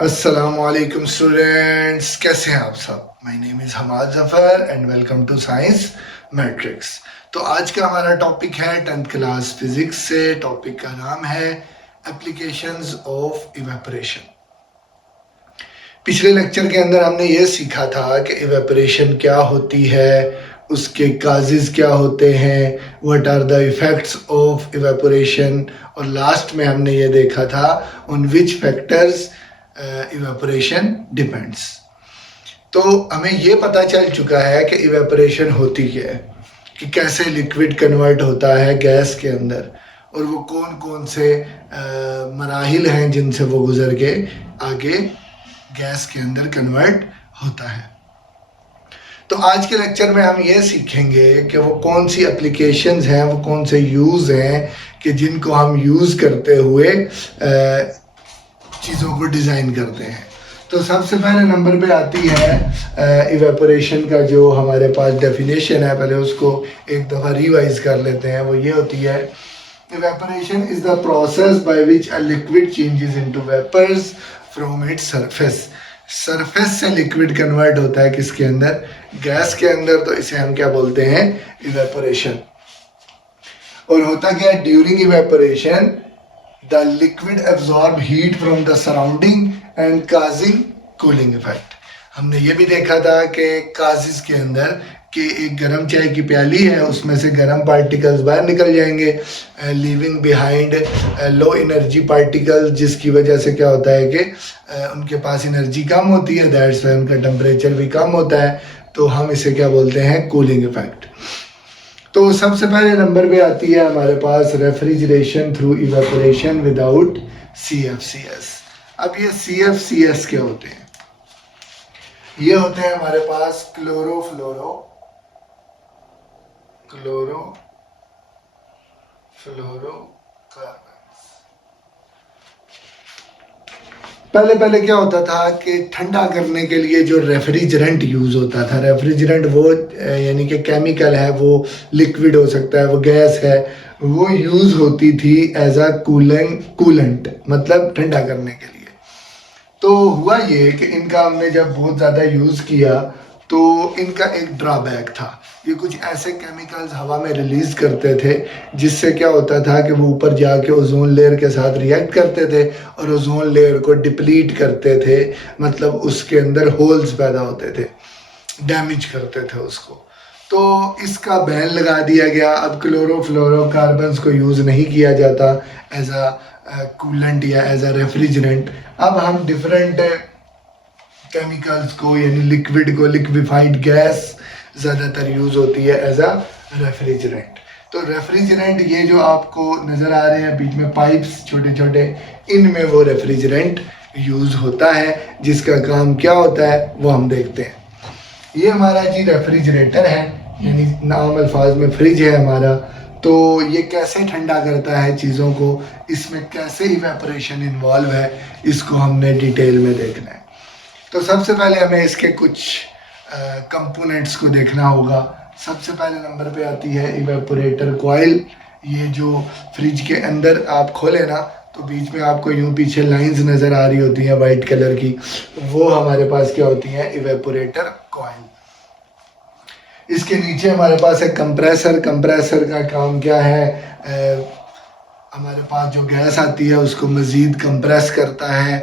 अस्सलामुअलैकुम स्टूडेंट्स, कैसे हैं आप सब। My name is Hamad Zafar and welcome to science matrix. तो आज का हमारा टॉपिक है 10th क्लास फिजिक्स से। टॉपिक का नाम है एप्लीकेशंस ऑफ इवेपोरेशन। पिछले लेक्चर के अंदर हमने ये सीखा था कि इवेपोरेशन क्या होती है, उसके काजेज़ क्या होते हैं, what are the effects of evaporation, और लास्ट में हमने ये देखा था on which factors evaporation depends. तो हमें ये पता चल चुका है कि इवेपोरेशन होती क्या है, कि कैसे लिक्विड कन्वर्ट होता है गैस के अंदर, और वो कौन कौन से मराहिल हैं जिनसे वो गुजर के आगे गैस के अंदर कन्वर्ट होता है। तो आज के लेक्चर में हम ये सीखेंगे कि वो कौन सी एप्लीकेशंस हैं, वो कौन से यूज़ हैं कि जिनको हम यूज़ करते हुए चीज़ों को डिज़ाइन करते हैं। तो सबसे पहले नंबर पे आती है इवेपोरेशन का जो हमारे पास डेफिनेशन है। पहले उसको एक दफ़ा रिवाइज कर लेते हैं। वो ये होती है, evaporation is the process by which a liquid changes into vapours from its surface. Surface से लिक्विड कन्वर्ट होता है किसके अंदर, गैस के अंदर। तो इसे हम क्या बोलते हैं, इवेपोरेशन। और होता क्या है, during evaporation the liquid absorb heat from the surrounding and causing cooling effect। हमने ये भी देखा था कि काजिज़ के अंदर कि एक गर्म चाय की प्याली है, उसमें से गर्म पार्टिकल्स बाहर निकल जाएंगे, leaving behind low energy particles, जिसकी वजह से क्या होता है कि उनके पास एनर्जी कम होती है, दैट्स वाई उनका टेम्परेचर भी कम होता है। तो हम इसे क्या बोलते हैं, कूलिंग इफेक्ट। तो सबसे पहले नंबर पे आती है हमारे पास refrigeration through evaporation without CFCs। अब ये CFCs क्या होते हैं, ये होते हैं हमारे पास क्लोरोफ्लोरोकार्बन। पहले क्या होता था कि ठंडा करने के लिए जो रेफ्रिजरेंट यूज़ होता था, रेफ्रिजरेंट वो यानी कि केमिकल है, वो लिक्विड हो सकता है, वो गैस है, वो यूज़ होती थी एज अ कूलेंट, मतलब ठंडा करने के लिए। तो हुआ ये कि इनका हमने जब बहुत ज़्यादा यूज़ किया तो इनका एक ड्रॉबैक था। ये कुछ ऐसे केमिकल्स हवा में रिलीज़ करते थे जिससे क्या होता था कि वो ऊपर जाके ओजोन लेयर के साथ रिएक्ट करते थे और ओजोन लेयर को डिप्लीट करते थे, मतलब उसके अंदर होल्स पैदा होते थे, डैमेज करते थे उसको। तो इसका बैन लगा दिया गया। अब क्लोरोफ्लोरोकार्बन्स को यूज़ नहीं किया जाता एज अ कूलेंट या एज अ रेफ्रिजरेंट। अब हम डिफरेंट केमिकल्स को, यानी लिक्विड को, लिक्विफाइड गैस ज़्यादातर यूज़ होती है एज अ रेफ्रिजरेंट। तो रेफ्रिजरेंट ये जो आपको नज़र आ रहे हैं बीच में पाइप्स छोटे छोटे, इनमें वो रेफ्रिजरेंट यूज़ होता है, जिसका काम क्या होता है वो हम देखते हैं। ये हमारा जी रेफ्रिजरेटर है, यानी नाम अल्फाज में फ्रिज है हमारा। तो ये कैसे ठंडा करता है चीज़ों को, इसमें कैसे इवेपोरेशन इन्वॉल्व है, इसको हमने डिटेल में देखना है। तो सबसे पहले हमें इसके कुछ कंपोनेंट्स को देखना होगा। सबसे पहले नंबर पे आती है इवेपोरेटर कॉइल। ये जो फ्रिज के अंदर आप खोले ना, तो बीच में आपको यूं पीछे लाइंस नज़र आ रही होती हैं वाइट कलर की, वो हमारे पास क्या होती हैं, इवेपोरेटर कॉइल। इसके नीचे हमारे पास है कंप्रेसर। कंप्रेसर का काम क्या है, हमारे पास जो गैस आती है उसको मज़ीद कंप्रेस करता है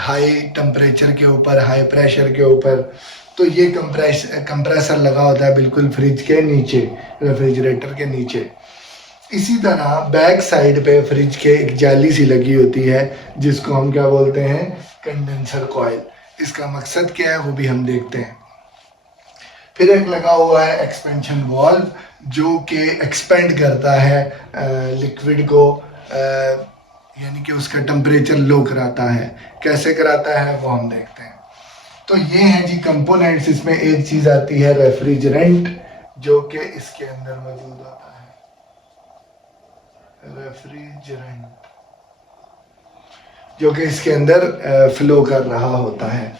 हाई टेम्परेचर के ऊपर, हाई प्रेशर के ऊपर। तो ये कंप्रेसर लगा होता है बिल्कुल फ्रिज के नीचे, रेफ्रिजरेटर के नीचे। इसी तरह बैक साइड पे फ्रिज के एक जाली सी लगी होती है जिसको हम क्या बोलते हैं, कंडेंसर कॉइल। इसका मकसद क्या है वो भी हम देखते हैं। फिर एक लगा हुआ है एक्सपेंशन वाल्व, जो कि एक्सपेंड करता है लिक्विड को, यानी कि उसका टेम्परेचर लो कराता है। कैसे कराता है वो हम देखते हैं। तो ये हैं जी कंपोनेंट्स। इसमें एक चीज़ आती है रेफ्रिजरेंट, जो कि इसके अंदर मौजूद होता है, रेफ्रिजरेंट, जो कि इसके अंदर फ्लो कर रहा होता है।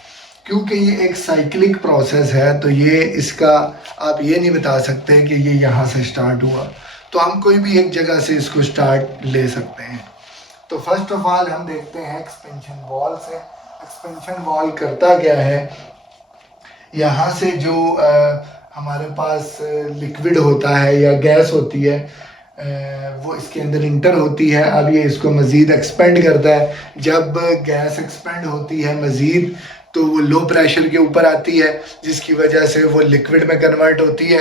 क्योंकि ये एक साइक्लिक प्रोसेस है, तो ये इसका आप ये नहीं बता सकते कि ये यहाँ से स्टार्ट हुआ, तो हम कोई भी एक जगह से इसको स्टार्ट ले सकते हैं। तो फर्स्ट ऑफ ऑल हम देखते हैं एक्सपेंशन वाल्व से। एक्सपेंशन वॉल करता क्या है, यहाँ से जो हमारे पास लिक्विड होता है या गैस होती है वो इसके अंदर इंटर होती है। अब ये इसको मज़ीद एक्सपेंड करता है। जब गैस एक्सपेंड होती है मज़ीद तो वो लो प्रेशर के ऊपर आती है, जिसकी वजह से वो लिक्विड में कन्वर्ट होती है।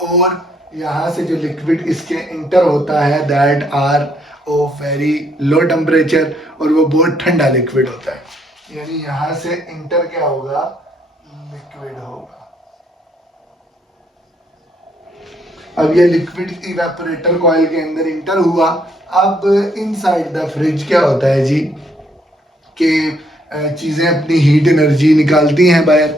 और यहाँ से जो लिक्विड इसके इंटर होता है that are of very low temperature, और वो बहुत ठंडा लिक्विड होता है। यानी यहाँ से इंटर क्या होगा, लिक्विड होगा। अब ये लिक्विड इवेपोरेटर कॉइल के अंदर इंटर हुआ। अब इनसाइड द फ्रिज क्या होता है जी कि चीज़ें अपनी हीट एनर्जी निकालती हैं बाहर।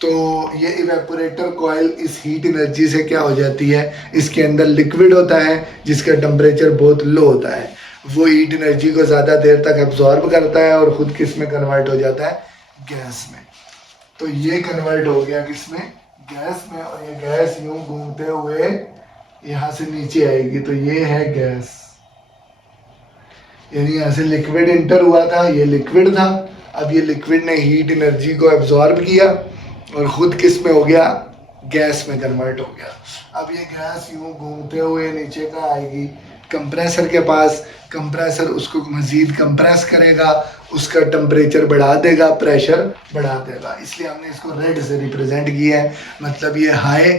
तो ये इवेपोरेटर कॉइल इस हीट एनर्जी से क्या हो जाती है, इसके अंदर लिक्विड होता है जिसका टेम्परेचर बहुत लो होता है। वो हीट एनर्जी को ज़्यादा देर तक एब्जॉर्ब करता है और ख़ुद किस में कन्वर्ट हो जाता है, गैस में। तो ये कन्वर्ट हो गया किस में, गैस में। और ये गैस यूं घूमते हुए यहाँ से नीचे आएगी, तो ये है गैस। यानी यहाँ से लिक्विड इंटर हुआ था, ये लिक्विड था। अब ये लिक्विड ने हीट एनर्जी को एब्जॉर्ब किया और ख़ुद किस में हो गया, गैस में कन्वर्ट हो गया। अब ये गैस यूं घूमते हुए नीचे का आएगी कंप्रेसर के पास। कंप्रेसर उसको मज़ीद कंप्रेस करेगा, उसका टेम्परेचर बढ़ा देगा, प्रेशर बढ़ा देगा। इसलिए हमने इसको रेड से रिप्रेजेंट किया है। मतलब ये high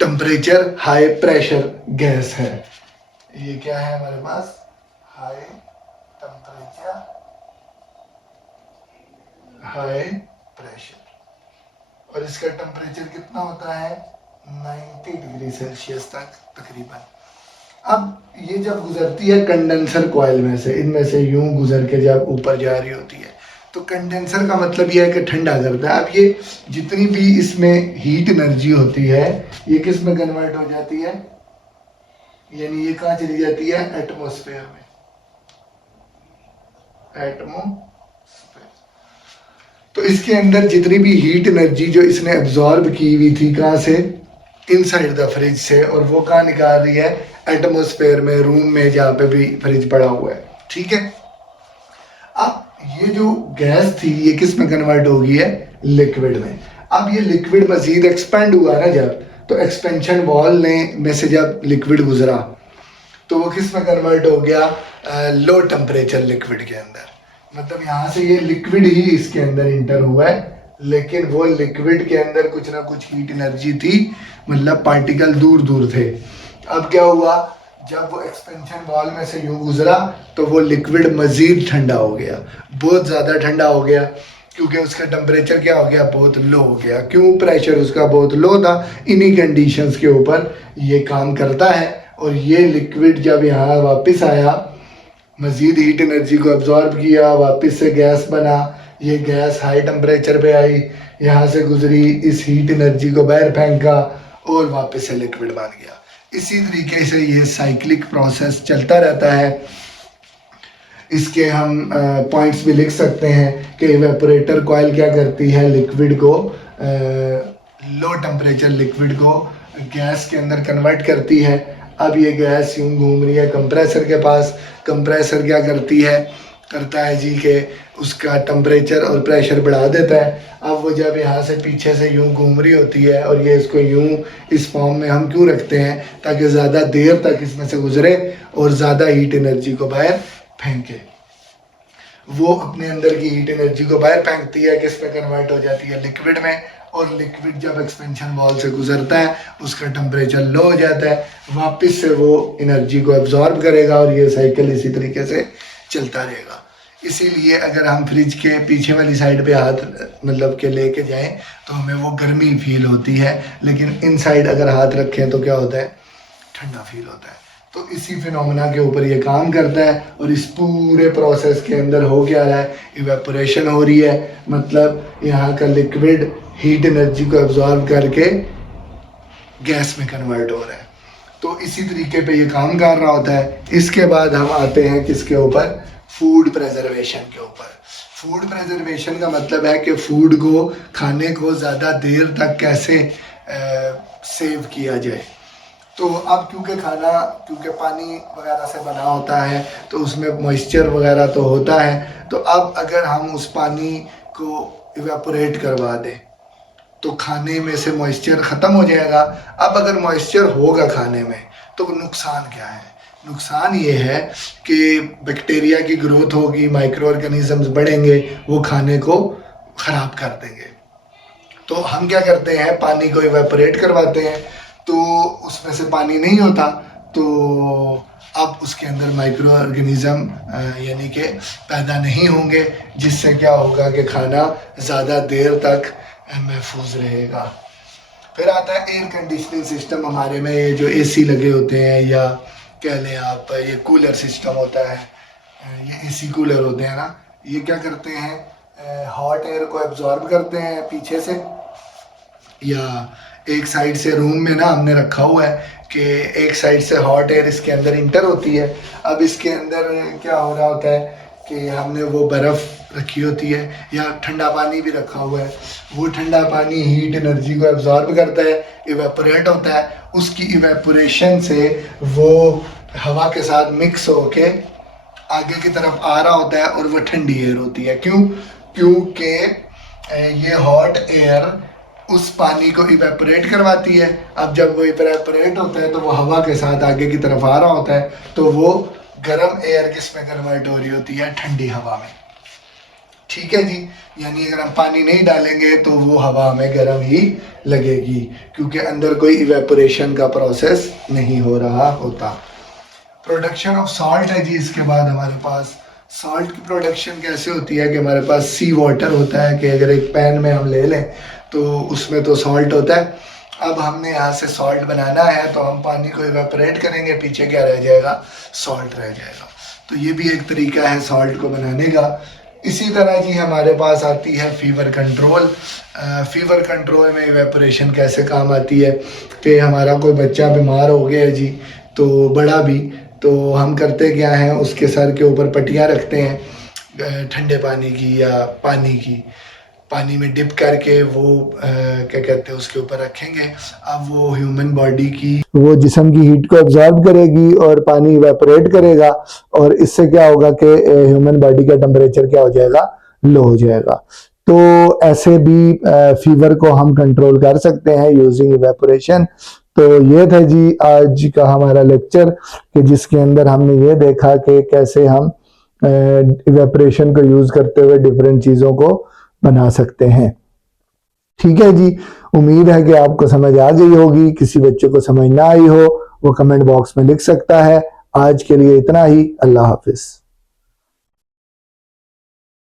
temperature high pressure gas है। ये क्या है हमारे पास, हाई टेम्परेचर हाई प्रेशर। और इसका टेम्परेचर कितना होता है, 90 डिग्री सेल्सियस तक तकरीबन। अब ये जब गुजरती है कंडेंसर कॉइल में से, इनमें से यूं गुजर के जब ऊपर जा रही होती है, तो कंडेंसर का मतलब यह है कि ठंडा करता है। अब ये जितनी भी इसमें हीट एनर्जी होती है ये किस में कन्वर्ट हो जाती है, यानी ये कहाँ चली जाती है, एटमॉस्फेयर में। एटमॉस्फेयर। तो इसके अंदर जितनी भी हीट एनर्जी जो इसने एब्जॉर्ब की हुई थी, कहाँ से, इनसाइड द फ्रिज से, और वो कहाँ निकाल रही है, एटमॉस्फेयर में, रूम में जहाँ पे भी फ्रिज पड़ा हुआ है। ठीक है। अब ये जो गैस थी ये किस में कन्वर्ट हो गई है, लिक्विड में। अब ये लिक्विड मजीद एक्सपेंड हुआ ना जब, तो एक्सपेंशन वॉल ने में से जब लिक्विड गुजरा तो वो किस में कन्वर्ट हो गया, लो टेम्परेचर लिक्विड के अंदर। मतलब यहाँ से ये लिक्विड ही इसके अंदर इंटर हुआ है, लेकिन वो लिक्विड के अंदर कुछ ना कुछ हीट एनर्जी थी, मतलब पार्टिकल दूर दूर थे। अब क्या हुआ, जब वो एक्सपेंशन वॉल में से यूं गुजरा तो वो लिक्विड मज़ीद ठंडा हो गया, बहुत ज़्यादा ठंडा हो गया, क्योंकि उसका टेम्परेचर क्या हो गया, बहुत लो हो गया। क्यों, प्रेशर उसका बहुत लो था। इन्हीं कंडीशंस के ऊपर ये काम करता है। और ये लिक्विड जब यहाँ वापस आया, मज़ीद हीट एनर्जी को एब्जॉर्ब किया, वापस से गैस बना। ये गैस हाई टेम्परेचर पे आई, यहाँ से गुजरी, इस हीट एनर्जी को बाहर फेंका और वापस से लिक्विड बन गया। इसी तरीके से ये साइक्लिक प्रोसेस चलता रहता है। इसके हम पॉइंट्स भी लिख सकते हैं कि इवेपोरेटर कॉइल क्या करती है, लिक्विड को, लो टेम्परेचर लिक्विड को गैस के अंदर कन्वर्ट करती है। अब ये गैस यूं घूम रही है कंप्रेसर के पास। कंप्रेसर क्या करता है जी कि उसका टेम्परेचर और प्रेशर बढ़ा देता है। अब वो जब यहाँ से पीछे से यूं घूम रही होती है, और ये इसको यूं इस फॉर्म में हम क्यों रखते हैं, ताकि ज़्यादा देर तक इसमें से गुजरे और ज़्यादा हीट एनर्जी को बाहर फेंके। वो अपने अंदर की हीट एनर्जी को बाहर फेंकती है, किस में कन्वर्ट हो जाती है, लिक्विड में। और लिक्विड जब एक्सपेंशन वॉल से गुजरता है उसका टेम्परेचर लो हो जाता है, वापस से वो एनर्जी को एब्जॉर्ब करेगा, और ये साइकिल इसी तरीके से चलता रहेगा। इसीलिए अगर हम फ्रिज के पीछे वाली साइड पे हाथ मतलब के लेके जाएं तो हमें वो गर्मी फील होती है, लेकिन इन साइड अगर हाथ रखें तो क्या होता है, ठंडा फील होता है। तो इसी फिनोमेना के ऊपर ये काम करता है। और इस पूरे प्रोसेस के अंदर हो क्या रहा है, इवेपोरेशन हो रही है। मतलब यहाँ का लिक्विड हीट एनर्जी को एब्जॉर्ब करके गैस में कन्वर्ट हो रहा है। तो इसी तरीके पे ये काम कर रहा होता है। इसके बाद हम आते हैं किसके ऊपर, फूड प्रेजर्वेशन के ऊपर। फूड प्रेजर्वेशन का मतलब है कि फूड को, खाने को ज़्यादा देर तक कैसे सेव किया जाए। तो अब क्योंकि पानी वगैरह से बना होता है तो उसमें मॉइस्चर वगैरह तो होता है, तो अब अगर हम उस पानी को इवेपोरेट करवा दें तो खाने में से मॉइस्चर ख़त्म हो जाएगा। अब अगर मॉइस्चर होगा खाने में तो नुकसान क्या है? नुकसान ये है कि बैक्टीरिया की ग्रोथ होगी, माइक्रो ऑर्गेनिजम्स बढ़ेंगे, वो खाने को ख़राब कर देंगे। तो हम क्या करते हैं, पानी को इवेपोरेट करवाते हैं, तो उसमें से पानी नहीं होता, तो अब उसके अंदर माइक्रो ऑर्गेनिज्म यानी कि पैदा नहीं होंगे, जिससे क्या होगा कि खाना ज़्यादा देर तक महफूज रहेगा। फिर आता है एयर कंडीशनिंग सिस्टम। हमारे में ये जो एसी लगे होते हैं, या कह लें आप ये कूलर सिस्टम होता है, ये एसी कूलर होते हैं ना, ये क्या करते हैं, हॉट एयर को एब्जॉर्ब करते हैं पीछे से, या एक साइड से रूम में ना हमने रखा हुआ है कि एक साइड से हॉट एयर इसके अंदर इंटर होती है। अब इसके अंदर क्या हो रहा होता है कि हमने वो बर्फ़ रखी होती है या ठंडा पानी भी रखा हुआ है, वो ठंडा पानी हीट एनर्जी को एब्जॉर्ब करता है, इवेपोरेट होता है, उसकी इवेपोरेशन से वो हवा के साथ मिक्स होके आगे की तरफ आ रहा होता है और वो ठंडी एयर होती है। क्यों? क्योंकि ये हॉट एयर उस पानी को इवेपोरेट करवाती है। अब जब वो इवेपोरेट होता है तो वो हवा के साथ आगे की तरफ आ रहा होता है, तो वो गर्म एयर किस में कन्वर्ट हो रही होती है? ठंडी हवा में। ठीक है जी, यानी अगर हम पानी नहीं डालेंगे तो वो हवा हमें गर्म ही लगेगी, क्योंकि अंदर कोई इवेपोरेशन का प्रोसेस नहीं हो रहा होता। प्रोडक्शन ऑफ सॉल्ट है जी। इसके बाद हमारे पास सॉल्ट की प्रोडक्शन कैसे होती है कि हमारे पास सी वाटर होता है कि अगर एक पैन में हम ले लें तो उसमें तो सॉल्ट होता है। अब हमने यहाँ से सॉल्ट बनाना है तो हम पानी को इवेपोरेट करेंगे, पीछे क्या रह जाएगा? सॉल्ट रह जाएगा। तो ये भी एक तरीका है सॉल्ट को बनाने का। इसी तरह जी हमारे पास आती है फीवर कंट्रोल। फीवर कंट्रोल में इवेपोरेशन कैसे काम आती है कि हमारा कोई बच्चा बीमार हो गया है जी, तो बड़ा भी, तो हम करते क्या हैं, उसके सर के ऊपर पट्टियाँ रखते हैं ठंडे पानी की या पानी की, पानी में डिप करके वो क्या कहते हैं उसके ऊपर रखेंगे। अब वो ह्यूमन बॉडी की, वो जिस्म की हीट को एब्जॉर्ब करेगी और पानी इवेपोरेट करेगा, और इससे क्या होगा कि ह्यूमन बॉडी का टेम्परेचर क्या हो जाएगा? लो हो जाएगा। तो ऐसे भी फीवर को हम कंट्रोल कर सकते हैं यूजिंग इवेपोरेशन। तो ये था जी आज का हमारा लेक्चर, कि जिसके अंदर हमने ये देखा कि कैसे हम इवेपोरेशन को यूज करते हुए डिफरेंट चीजों को बना सकते हैं। ठीक है जी, उम्मीद है कि आपको समझ आ गई होगी। किसी बच्चे को समझ ना आई हो वो कमेंट बॉक्स में लिख सकता है। आज के लिए इतना ही। अल्लाह हाफिज।